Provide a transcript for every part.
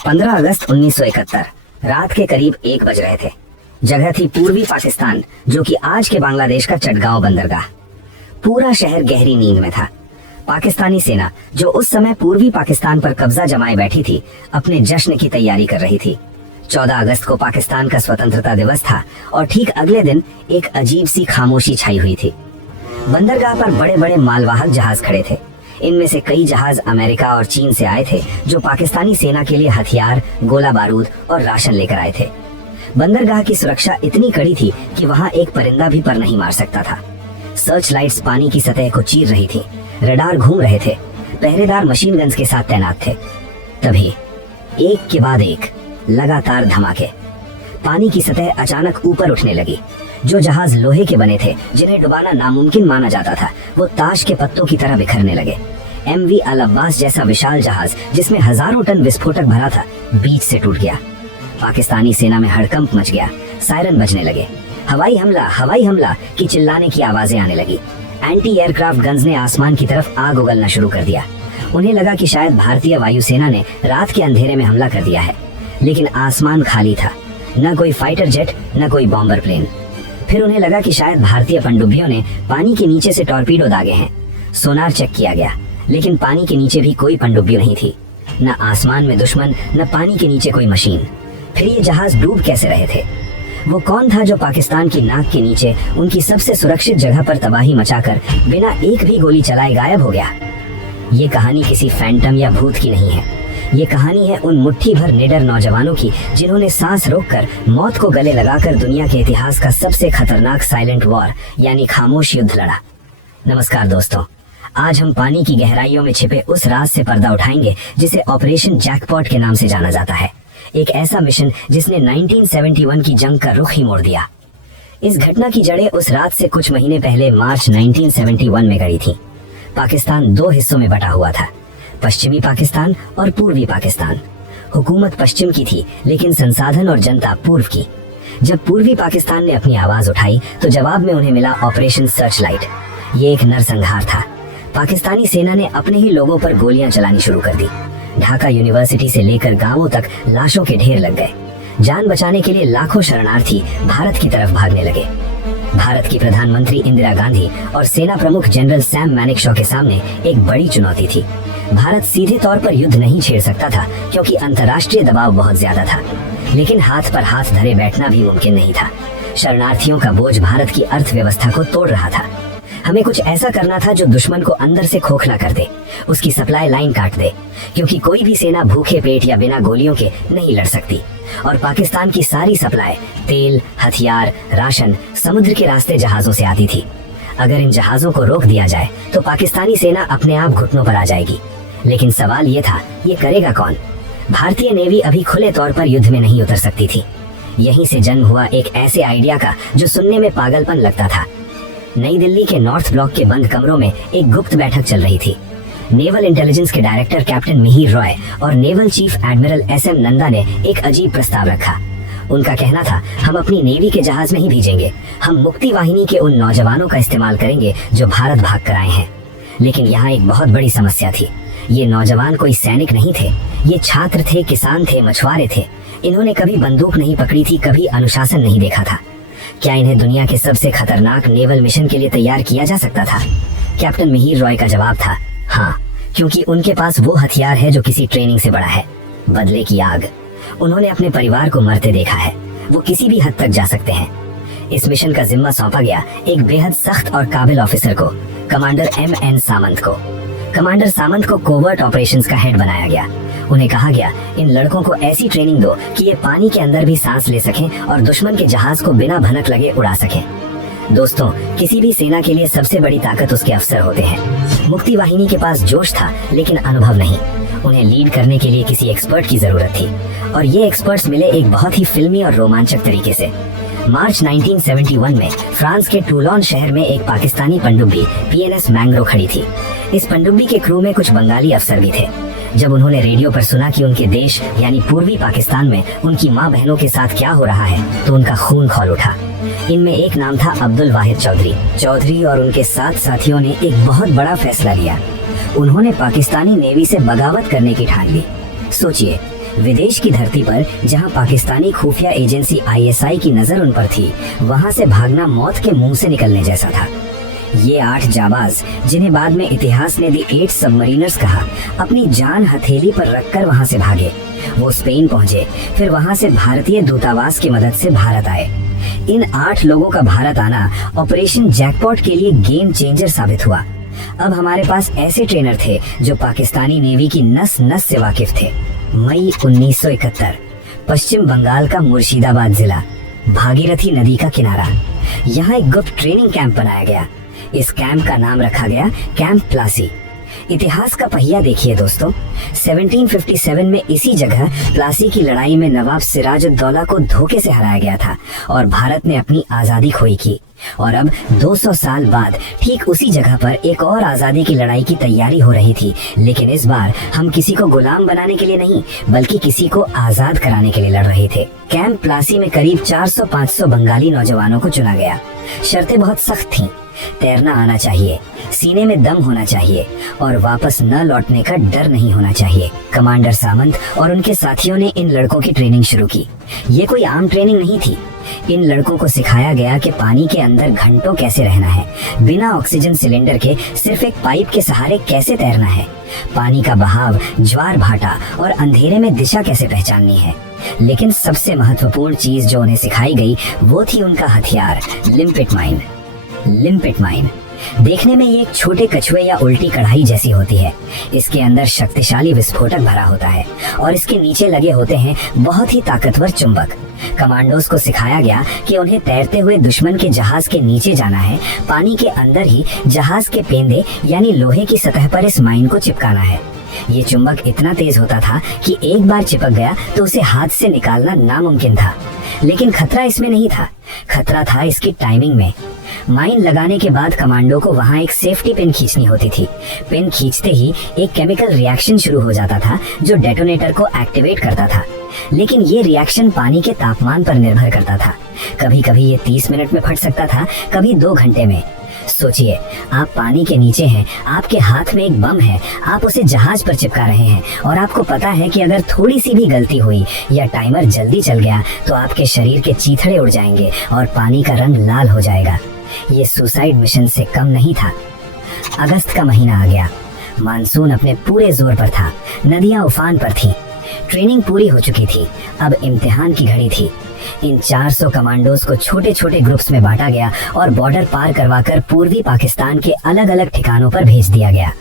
15 अगस्त 1971 रात के करीब 1 बज रहे थे। जगह थी पूर्वी पाकिस्तान, जो कि आज के बांग्लादेश का चटगांव बंदरगाह। पूरा शहर गहरी नींद में था। पाकिस्तानी सेना, जो उस समय पूर्वी पाकिस्तान पर कब्जा जमाए बैठी थी, अपने जश्न की तैयारी कर रही थी। 14 अगस्त को पाकिस्तान का स्वतंत्रता दिवस था और ठीक अगले दिन एक अजीब सी खामोशी छाई हुई थी। बंदरगाह पर बड़े बड़े मालवाहक जहाज खड़े थे। इनमें से कई जहाज अमेरिका और चीन से आए थे, जो पाकिस्तानी सेना के लिए हथियार, गोला बारूद और राशन लेकर आए थे। बंदरगाह की सुरक्षा इतनी कड़ी थी कि वहां एक परिंदा भी पर नहीं मार सकता था। सर्च लाइट्स पानी की सतह को चीर रही थी। रडार घूम रहे थे। पहरेदार मशीन गन्स के साथ तैनात थे। तभी एक के बाद एक लगातार धमाके। पानी की सतह अचानक ऊपर उठने लगी। जो जहाज लोहे के बने थे, जिन्हें डुबाना नामुमकिन माना जाता था, वो ताश के पत्तों की तरह बिखरने लगे। MV अल अब्बास जैसा विशाल जहाज, जिसमें हजारों टन विस्फोटक भरा था, बीच से टूट गया। पाकिस्तानी सेना में हड़कंप मच गया। सायरन बजने लगे। हवाई हमला की चिल्लाने की आवाजें आने लगी। एंटी एयरक्राफ्ट गन्स ने आसमान की तरफ आग उगलना शुरू कर दिया। उन्हें लगा कि शायद भारतीय वायुसेना ने रात के अंधेरे में हमला कर दिया है, लेकिन आसमान खाली था। न कोई फाइटर जेट, न कोई बॉम्बर प्लेन। फिर उन्हें लगा कि शायद भारतीय पनडुब्बियों ने पानी के नीचे से टॉर्पीडो दागे हैं। सोनार चेक किया गया, लेकिन पानी के नीचे भी कोई पनडुब्बी नहीं थी। न आसमान में दुश्मन, न पानी के नीचे कोई मशीन। फिर ये जहाज डूब कैसे रहे थे? वो कौन था जो पाकिस्तान की नाक के नीचे उनकी सबसे सुरक्षित जगह पर तबाही मचाकर बिना एक भी गोली चलाए गायब हो गया? ये कहानी किसी फैंटम या भूत की नहीं है। ये कहानी है उन मुट्ठी भर निडर नौजवानों की, जिन्होंने सांस रोककर मौत को गले लगाकर दुनिया के इतिहास का सबसे खतरनाक साइलेंट वॉर यानी खामोश युद्ध लड़ा। नमस्कार दोस्तों, आज हम पानी की गहराइयों में छिपे उस राज से पर्दा उठाएंगे जिसे ऑपरेशन जैकपॉट के नाम से जाना जाता है। एक ऐसा मिशन जिसने 1971 की जंग का रुख ही मोड़ दिया। इस घटना की जड़ें उस रात से कुछ महीने पहले मार्च 1971 में गड़ी थी। पाकिस्तान 2 हिस्सों में बटा हुआ था, पश्चिमी पाकिस्तान और पूर्वी पाकिस्तान। हुकूमत पश्चिम की थी, लेकिन संसाधन और जनता पूर्व की। जब पूर्वी पाकिस्तान ने अपनी आवाज उठाई, तो जवाब में उन्हें मिला ऑपरेशन सर्च लाइट। ये एक नरसंहार था। पाकिस्तानी सेना ने अपने ही लोगों पर गोलियां चलानी शुरू कर दी। ढाका यूनिवर्सिटी से लेकर गांवों तक लाशों के ढेर लग गए। जान बचाने के लिए लाखों शरणार्थी भारत की तरफ भागने लगे। भारत की प्रधानमंत्री इंदिरा गांधी और सेना प्रमुख जनरल सैम मैनेकशॉ के सामने एक बड़ी चुनौती थी। भारत सीधे तौर पर युद्ध नहीं छेड़ सकता था, क्योंकि अंतर्राष्ट्रीय दबाव बहुत ज्यादा था, लेकिन हाथ पर हाथ धरे बैठना भी मुमकिन नहीं था। शरणार्थियों का बोझ भारत की अर्थव्यवस्था को तोड़ रहा था। हमें कुछ ऐसा करना था जो दुश्मन को अंदर से खोखला कर दे, उसकी सप्लाई लाइन काट दे, क्योंकि कोई भी सेना भूखे पेट या बिना गोलियों के नहीं लड़ सकती। और पाकिस्तान की सारी सप्लाई, तेल, हथियार, राशन समुद्र के रास्ते जहाजों से आती थी। अगर इन जहाजों को रोक दिया जाए तो पाकिस्तानी सेना अपने आप घुटनों पर आ जाएगी। लेकिन सवाल ये था, ये करेगा कौन? भारतीय नेवी अभी खुले तौर पर युद्ध में नहीं उतर सकती थी। यहीं से जन्म हुआ एक ऐसे आइडिया का जो सुनने में पागलपन लगता था। नई दिल्ली के नॉर्थ ब्लॉक के बंद कमरों में एक गुप्त बैठक चल रही थी। नेवल इंटेलिजेंस के डायरेक्टर कैप्टन मिहिर रॉय और naval chief admiral SM Nanda ने एक अजीब प्रस्ताव रखा। उनका कहना था, हम अपनी नेवी के जहाज में ही भेजेंगे। हम मुक्ति वाहिनी के उन नौजवानों का इस्तेमाल करेंगे जो भारत भाग कर आए हैं। लेकिन यहाँ एक बहुत बड़ी समस्या थी। ये नौजवान कोई सैनिक नहीं थे। ये छात्र थे, किसान थे, मछुआरे थे। इन्होंने कभी बंदूक नहीं पकड़ी थी, कभी अनुशासन नहीं देखा था। क्या इन्हें दुनिया के सबसे खतरनाक नेवल मिशन के लिए तैयार किया जा सकता था? कैप्टन मिहिर रॉय का जवाब था, हाँ, क्योंकि उनके पास वो हथियार है जो किसी ट्रेनिंग से बड़ा है, बदले की आग। उन्होंने अपने परिवार को मरते देखा है। वो किसी भी हद तक जा सकते हैं। इस मिशन का जिम्मा सौंपा गया एक बेहद सख्त और काबिल ऑफिसर को, कमांडर MN सामंत को। कमांडर सामंत को कोवर्ट ऑपरेशंस का हेड बनाया गया। उन्हें कहा गया, इन लड़कों को ऐसी ट्रेनिंग दो कि ये पानी के अंदर भी सांस ले सकें और दुश्मन के जहाज को बिना भनक लगे उड़ा सकें। दोस्तों, किसी भी सेना के लिए सबसे बड़ी ताकत उसके अफसर होते हैं। मुक्ति वाहिनी के पास जोश था, लेकिन अनुभव नहीं। उन्हें लीड करने के लिए किसी एक्सपर्ट की जरूरत थी, और ये एक्सपर्ट्स मिले एक बहुत ही फिल्मी और रोमांचक तरीके से। मार्च 1971 में फ्रांस के टूलोन शहर में एक पाकिस्तानी पनडुब्बी PNS मैंग्रो खड़ी थी। इस पनडुब्बी के क्रू में कुछ बंगाली अफसर भी थे। जब उन्होंने रेडियो पर सुना कि उनके देश यानी पूर्वी पाकिस्तान में उनकी माँ बहनों के साथ क्या हो रहा है, तो उनका खून खौल उठा। इनमें एक नाम था अब्दुल वाहिद चौधरी और उनके 7 साथियों ने एक बहुत बड़ा फैसला लिया। उन्होंने पाकिस्तानी नेवी से बगावत करने की ठान ली। सोचिए, विदेश की धरती पर जहां पाकिस्तानी खुफिया एजेंसी आईएसआई की नजर उन पर थी, वहां से भागना मौत के मुंह से निकलने जैसा था। ये 8 जाबाज, जिन्हें बाद में इतिहास ने दी 8 सबमरीनर्स कहा, अपनी जान हथेली पर रखकर वहां से भागे। वो स्पेन पहुंचे, फिर वहां से भारतीय दूतावास की मदद से भारत आए। इन 8 लोगों का भारत आना ऑपरेशन जैकपॉट के लिए गेम चेंजर साबित हुआ। अब हमारे पास ऐसे ट्रेनर थे जो पाकिस्तानी नेवी की नस नस से वाकिफ थे। मई 1971, पश्चिम बंगाल का मुर्शिदाबाद जिला, भागीरथी नदी का किनारा। यहाँ एक गुप्त ट्रेनिंग कैंप बनाया गया। इस कैंप का नाम रखा गया कैंप प्लासी। इतिहास का पहिया देखिए दोस्तों, 1757 में इसी जगह प्लासी की लड़ाई में नवाब सिराजुद्दौला को धोखे से हराया गया था और भारत ने अपनी आजादी खोई की। और अब 200 साल बाद ठीक उसी जगह पर एक और आजादी की लड़ाई की तैयारी हो रही थी, लेकिन इस बार हम किसी को गुलाम बनाने के लिए नहीं, बल्कि किसी को आजाद कराने के लिए लड़ रहे थे। कैंप प्लासी में करीब 400-500 बंगाली नौजवानों को चुना गया। शर्तें बहुत सख्त थीं। तैरना आना चाहिए, सीने में दम होना चाहिए और वापस न लौटने का डर नहीं होना चाहिए। कमांडर सामंत और उनके साथियों ने इन लड़कों की ट्रेनिंग शुरू की। ये कोई आम ट्रेनिंग नहीं थी। इन लड़कों को सिखाया गया कि पानी के अंदर घंटों कैसे रहना है, बिना ऑक्सीजन सिलेंडर के सिर्फ एक पाइप के सहारे कैसे तैरना है, पानी का बहाव, ज्वार भाटा और अंधेरे में दिशा कैसे पहचाननी है। लेकिन सबसे महत्वपूर्ण चीज जो उन्हें सिखाई गई वो थी उनका हथियार, लिम्पिट माइन। लिम्पिट माइन देखने में ये एक छोटे कछुए या उल्टी कढ़ाई जैसी होती है। इसके अंदर शक्तिशाली विस्फोटक भरा होता है और इसके नीचे लगे होते हैं बहुत ही ताकतवर चुंबक। कमांडोज को सिखाया गया कि उन्हें तैरते हुए दुश्मन के जहाज के नीचे जाना है, पानी के अंदर ही जहाज के पेंदे यानी लोहे की सतह पर इस माइन को चिपकाना है। ये चुंबक इतना तेज होता था कि एक बार चिपक गया तो उसे हाथ से निकालना नामुमकिन था। लेकिन खतरा इसमें नहीं था, खतरा था इसकी टाइमिंग में। माइन लगाने के बाद कमांडो को वहां एक सेफ्टी पिन खींचनी होती थी। पिन खींचते ही एक केमिकल रिएक्शन शुरू हो जाता था जो डेटोनेटर को एक्टिवेट करता था। लेकिन ये रिएक्शन पानी के तापमान पर निर्भर करता था। कभी कभी ये 30 मिनट में फट सकता था, कभी 2 घंटे में। सोचिए, आप पानी के नीचे हैं, आपके हाथ में एक बम है, आप उसे जहाज पर चिपका रहे हैं और आपको पता है कि अगर थोड़ी सी भी गलती हुई या टाइमर जल्दी चल गया तो आपके शरीर के चीथड़े उड़ जाएंगे और पानी का रंग लाल हो जाएगा। ये सुसाइड मिशन से कम नहीं था। अगस्त का महीना आ गया। मानसून अपने पूरे जोर पर था, नदियां उफान पर थीं। ट्रेनिंग पूरी हो चुकी थी, अब इम्तिहान की घड़ी थी। इन 400 कमांडोज को छोटे छोटे ग्रुप्स में बांटा गया और बॉर्डर पार करवाकर पूर्वी पाकिस्तान के अलग अलग ठिकानों पर भेज दिया गया।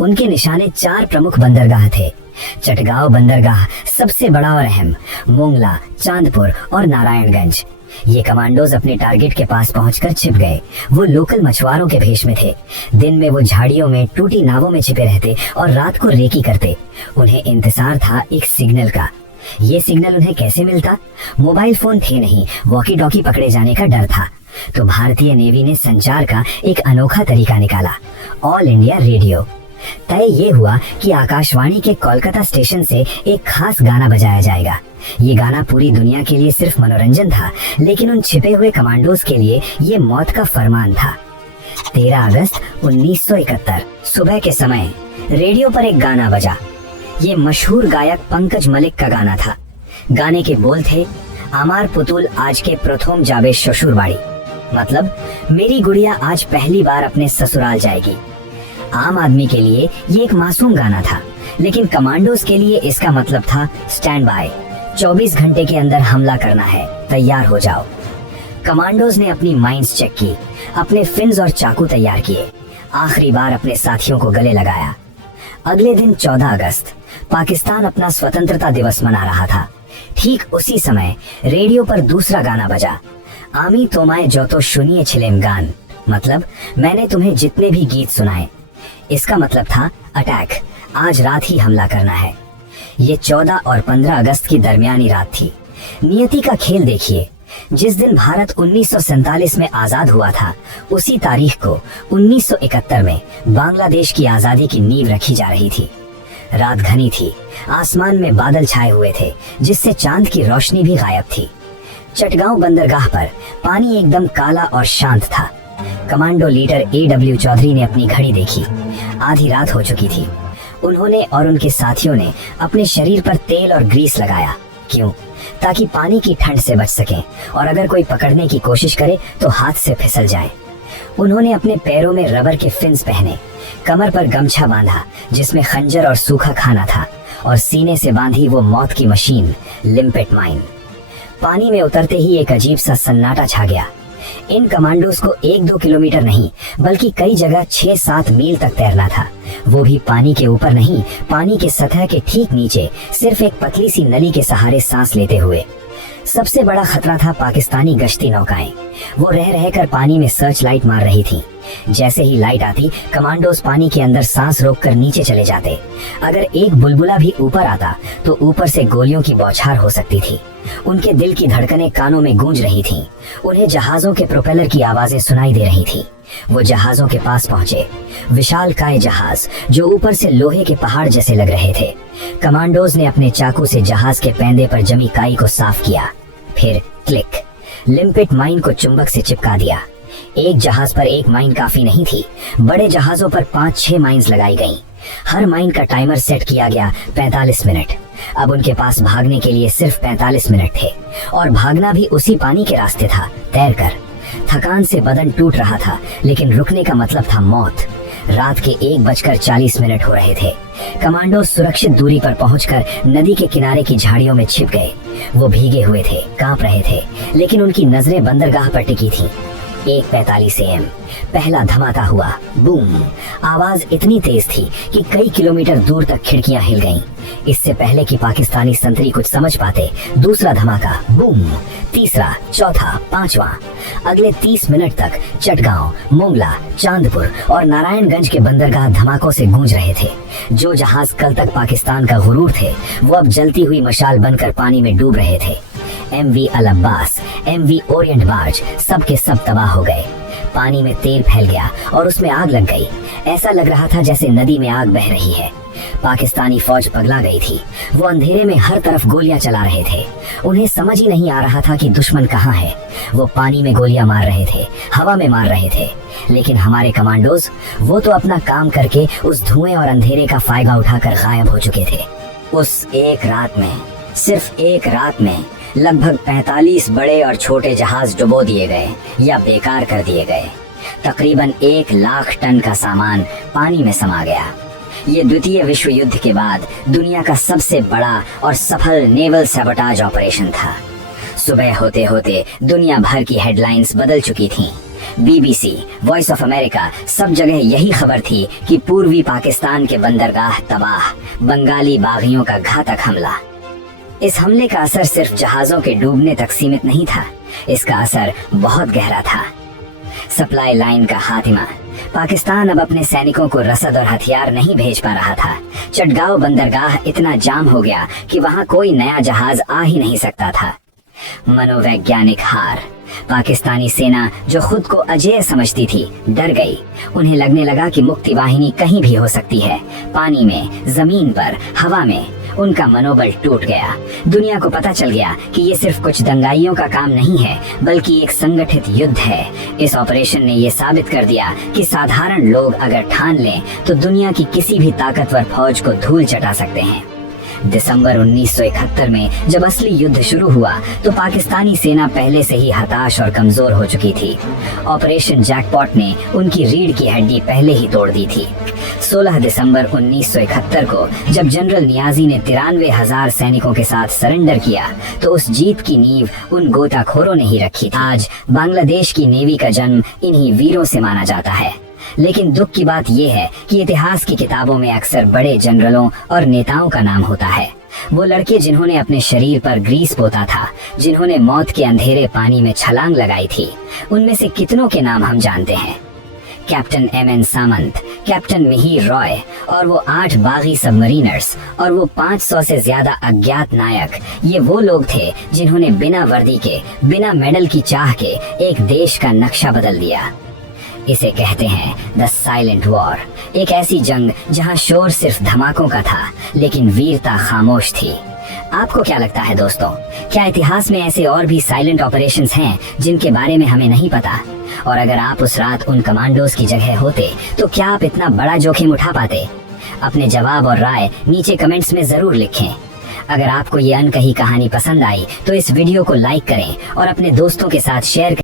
उनके निशाने 4 प्रमुख बंदरगाह थे। चटगांव बंदरगाह सबसे बड़ा और अहम, मोंगला, चांदपुर और नारायणगंज। ये कमांडोज अपने टारगेट के पास पहुंचकर छिप गए। वो लोकल मछुआरों के भेष में थे। दिन में वो झाड़ियों में टूटी नावों में छिपे रहते और रात को रेकी करते। उन्हें इंतजार था एक सिग्नल का। ये सिग्नल उन्हें कैसे मिलता? मोबाइल फोन थे नहीं, वॉकी टॉकी पकड़े जाने का डर था। तो भारतीय नेवी ने संचार का एक अनोखा तरीका निकाला, ऑल इंडिया रेडियो। तय ये हुआ कि आकाशवाणी के कोलकाता स्टेशन से एक खास गाना बजाया जाएगा। ये गाना पूरी दुनिया के लिए सिर्फ मनोरंजन था, लेकिन उन छिपे हुए कमांडोज के लिए ये मौत का फरमान था। 13 अगस्त 1971 सुबह के समय रेडियो पर एक गाना बजा। ये मशहूर गायक पंकज मलिक का गाना था। गाने के बोल थे, आमार पुतुल आज के प्रथम जाबे ससुर बाड़ी, मतलब मेरी गुड़िया आज पहली बार अपने ससुराल जाएगी। आम आदमी के लिए ये एक मासूम गाना था, लेकिन कमांडोज के लिए इसका मतलब था स्टैंड बाय, 24 घंटे के अंदर हमला करना है, तैयार हो जाओ। कमांडोज ने अपनी माइंस चेक की, अपने फिन्स और चाकू तैयार किए, आखिरी बार अपने साथियों को गले लगाया। अगले दिन 14 अगस्त पाकिस्तान अपना स्वतंत्रता दिवस मना रहा था। ठीक उसी समय रेडियो पर दूसरा गाना बजा, आमी तोमाए जो तो सुनिए छिलेम गान, मतलब मैंने तुम्हें जितने भी गीत सुनाए। इसका मतलब था अटैक, आज रात ही हमला करना है। ये 14 और 15 अगस्त की दरमियानी रात थी। नियति का खेल देखिए, जिस दिन भारत 1947 में आजाद हुआ था, उसी तारीख को 1971 में बांग्लादेश की आजादी की नींव रखी जा रही थी। रात घनी थी, आसमान में बादल छाए हुए थे, जिससे चांद की रोशनी भी गायब थी। चटगांव बंदरगाह पर पानी एकदम काला और शांत था। कमांडो लीडर AW चौधरी ने अपनी घड़ी देखी, आधी रात हो चुकी थी। उन्होंने और उनके साथियों ने अपने शरीर पर तेल और ग्रीस लगाया। क्यों? ताकि पानी की ठंड से बच सकें और अगर कोई पकड़ने की कोशिश करे तो हाथ से फिसल जाए। उन्होंने अपने पैरों में रबर के फिन्स पहने, कमर पर गमछा बांधा जिसमें खंजर और सूखा खाना था, और सीने से बांधी वो मौत की मशीन लिम्पेट माइन। पानी में उतरते ही एक अजीब सा सन्नाटा छा गया। इन कमांडोज को 1-2 किलोमीटर नहीं बल्कि कई जगह 6-7 मील तक तैरना था, वो भी पानी के ऊपर नहीं, पानी के सतह के ठीक नीचे, सिर्फ एक पतली सी नली के सहारे सांस लेते हुए। सबसे बड़ा खतरा था पाकिस्तानी गश्ती नौकाएं। वो रह रहकर पानी में सर्च लाइट मार रही थी। जैसे ही लाइट आती, कमांडोज पानी के अंदर सांस रोककर नीचे चले जाते। अगर एक बुलबुला भी ऊपर आता तो ऊपर से गोलियों की बौछार हो सकती थी। उनके दिल की धड़कनें कानों में गूंज रही थीं। उन्हें जहाजों के प्रोपेलर की आवाजें सुनाई दे रही थी। वो जहाजों के पास पहुंचे, विशालकाय जहाज जो ऊपर से लोहे के पहाड़ जैसे लग रहे थे। कमांडोज ने अपने चाकू से जहाज के पैंदे पर जमी काई को साफ किया। फिर क्लिक, लिम्पेट माइन को चुंबक से चिपका दिया। एक जहाज पर एक माइन काफी नहीं थी, बड़े जहाजों पर 5-6 माइंस लगाई गईं। हर माइन का टाइमर सेट किया गया 45 मिनट। अब उनके पास भागने के लिए सिर्फ 45 मिनट थे, और भागना भी उसी पानी के रास्ते था, तैरकर। थकान से बदन टूट रहा था, लेकिन रुकने का मतलब था मौत। रात के 1:40 हो रहे थे। कमांडो सुरक्षित दूरी पर पहुंचकर नदी के किनारे की झाड़ियों में छिप गए। वो भीगे हुए थे, कांप रहे थे, लेकिन उनकी नजरें बंदरगाह पर टिकी थीं। 1:45 AM, पहला धमाका हुआ। बूम! आवाज इतनी तेज थी कि कई किलोमीटर दूर तक खिड़कियां हिल गईं। इससे पहले कि पाकिस्तानी संतरी कुछ समझ पाते, दूसरा धमाका। बूम! तीसरा, चौथा, पांचवा। अगले 30 मिनट तक चटगांव, मोंगला, चांदपुर और नारायणगंज के बंदरगाह धमाकों से गूंज रहे थे। जो जहाज कल तक पाकिस्तान का गुरूर थे, वो अब जलती हुई मशाल बनकर पानी में डूब रहे थे। MV अल अब्बास, MV ओरिएंट बार्ज, सब के सब तबाह हो गए। पानी में तेल फैल गया और उसमें आग लग गई। ऐसा लग रहा था जैसे नदी में आग बह रही है। पाकिस्तानी फौज पगला गई थी। वो अंधेरे में हर तरफ गोलियां चला रहे थे। उन्हें समझ ही नहीं आ रहा था कि दुश्मन कहाँ है। वो पानी में गोलियां मार रहे थे, हवा में मार रहे थे, लेकिन हमारे कमांडोज, वो तो अपना काम करके उस धुएं और अंधेरे का फायदा उठाकर गायब हो चुके थे। उस एक रात में, सिर्फ एक रात में लगभग 45 बड़े और छोटे जहाज डुबो दिए गए या बेकार कर दिए गए। तकरीबन 1 लाख टन का सामान पानी में समा गया। ये द्वितीय विश्व युद्ध के बाद दुनिया का सबसे बड़ा और सफल नेवल सैबोटाज ऑपरेशन था। सुबह होते होते दुनिया भर की हेडलाइंस बदल चुकी थीं। BBC, वॉइस ऑफ अमेरिका, सब जगह यही खबर थी कि पूर्वी पाकिस्तान के बंदरगाह तबाह, बंगाली बागियों का घातक हमला। इस हमले का असर सिर्फ जहाजों के डूबने तक सीमित नहीं था, इसका असर बहुत गहरा था। सप्लाई लाइन का खात्मा। पाकिस्तान अब अपने सैनिकों को रसद और हथियार नहीं भेज पा रहा था। चटगांव बंदरगाह इतना जाम हो गया कि वहां कोई नया जहाज आ ही नहीं सकता था। मनोवैज्ञानिक हार। पाकिस्तानी सेना जो खुद को अजेय समझती थी, डर गई। उन्हें लगने लगा कि मुक्ति वाहिनी कहीं भी हो सकती है, पानी में, जमीन पर, हवा में। उनका मनोबल टूट गया। दुनिया को पता चल गया कि ये सिर्फ कुछ दंगाइयों का काम नहीं है, बल्कि एक संगठित युद्ध है। इस ऑपरेशन ने ये साबित कर दिया कि साधारण लोग अगर ठान लें तो दुनिया की किसी भी ताकतवर फौज को धूल चटा सकते हैं। दिसंबर 1971 में जब असली युद्ध शुरू हुआ तो पाकिस्तानी सेना पहले से ही हताश और कमजोर हो चुकी थी। ऑपरेशन जैकपॉट ने उनकी रीढ़ की हड्डी पहले ही तोड़ दी थी। 16 दिसंबर 1971 को जब जनरल नियाजी ने 93,000 सैनिकों के साथ सरेंडर किया तो उस जीत की नींव उन गोताखोरों ने ही रखी थी। आज बांग्लादेश की नेवी का जन्म इन्हीं वीरों से माना जाता है। लेकिन दुख की बात यह है कि इतिहास की किताबों में अक्सर बड़े जनरलों और नेताओं का नाम होता है। वो लड़के जिन्होंने अपने शरीर पर ग्रीस पोता था, जिन्होंने मौत के अंधेरे पानी में छलांग लगाई थी, उनमें से कितनों के नाम हम जानते हैं। कैप्टन MN सामंत, कैप्टन मिहिर रॉय और वो 8 बागी सबमरीनर्स और वो 500 से ज्यादा अज्ञात नायक, ये वो लोग थे जिन्होंने बिना वर्दी के, बिना मेडल की चाह के एक देश का नक्शा बदल दिया। इसे कहते हैं द साइलेंट वॉर, एक ऐसी जंग जहां शोर सिर्फ धमाकों का था लेकिन वीरता खामोश थी। आपको क्या लगता है दोस्तों, क्या इतिहास में ऐसे और भी साइलेंट ऑपरेशंस हैं जिनके बारे में हमें नहीं पता? और अगर आप उस रात उन कमांडोज की जगह होते तो क्या आप इतना बड़ा जोखिम उठा पाते? अपने जवाब और राय नीचे कमेंट्स में जरूर लिखें। अगर आपको ये अनकही कहानी पसंद आई तो इस वीडियो को लाइक करें और अपने दोस्तों के साथ शेयर करें।